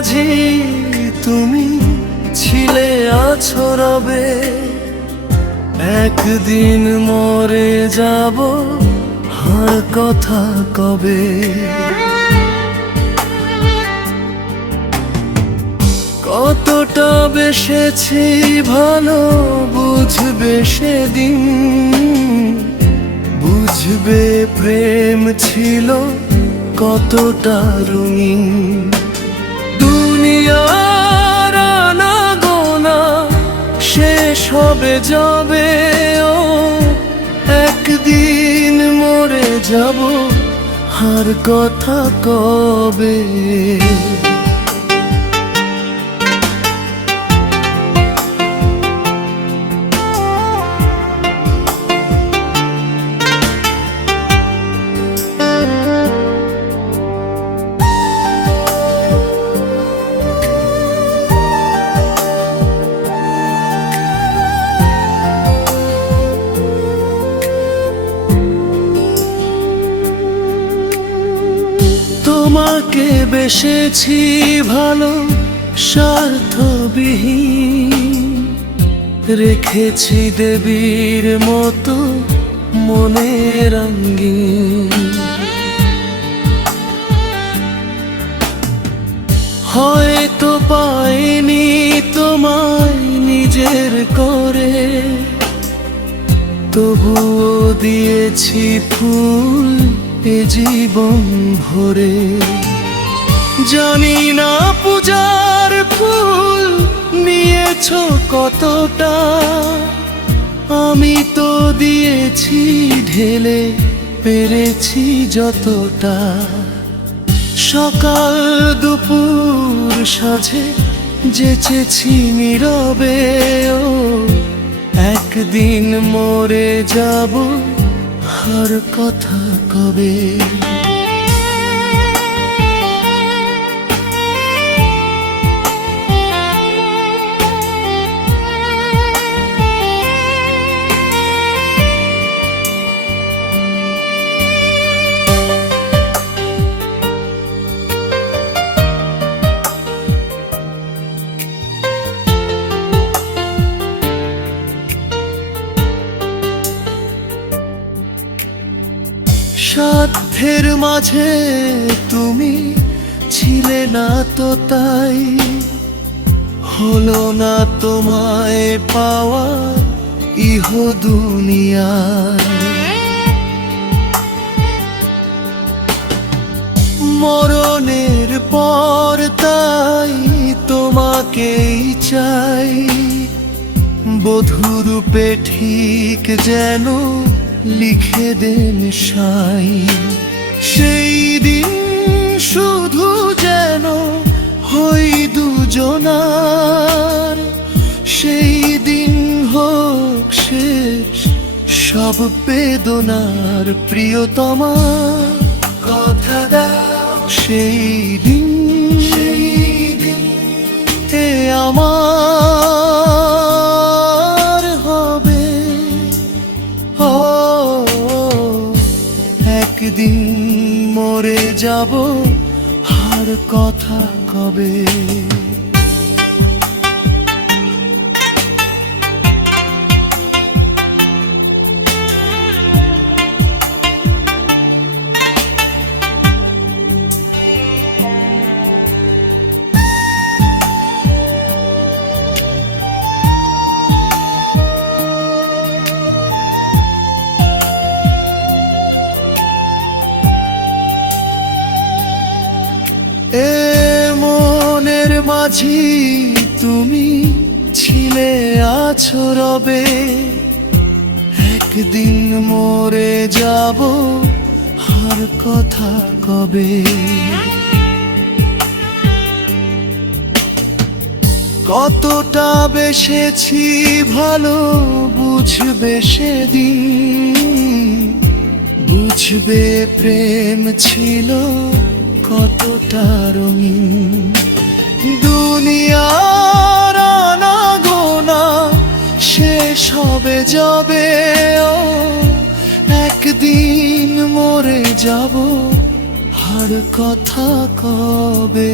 মাঝি তুমি ছিলে আছো রবে, একদিন মরে যাব আর কথা কবে। কতটা বেসেছি ভালো বুঝবে সেদিন, বুঝবে প্রেম ছিল কতটা রঙিন। দুনিয়ার আনাগোনা শেষ হবে যাবে, ও একদিন মরে যাব আর কথা কবে। তোমাকে বেসেছি ভালো স্বার্থবিহীন, রেখেছি দেবীর মতো মনে রঙিন। হয়তো পাইনি তোমায় নিজের করে, তবুও দিয়েছি ফুল এ জীবন ভরে। জানি না পূজার ফুল নিয়েছো কতটা, আমি তো দিয়েছি ঢেলে পেরেছি যতটা। সকাল দুপুর সাঁঝে যেচেছি নীরবে, ও একদিন মরে যাব আর কথা কবে। সাধ্যের মাঝে তুমি ছিলে না তো তাই, হলো না তোমায় পাওয়া ইহ দুনিয়ায়। মরণের পর তাই তোমাকেই চাই, বধূরূপে ঠিক যেন লিখে দেন সাই। সেই দিন শুধু যেন হই দুজনার, সেই দিন হোক শেষ সব বেদনার। প্রিয়তমা কথা দাও সেই দিন এ আমার হবে। একদিন মরে যাব আর কথা কবে। এ মনের মাঝি তুমি ছিলে আছো রবে, একদিন মরে যাব আর কথা কবে। কতটা বেসেছি ভালো বুঝবে সেদিন, বুঝবে প্রেম ছিল কতটা রঙিন। দুনিয়ার আনাগোনা শেষ হবে যাবে, ও একদিন মরে যাব আর কথা কথা কবে।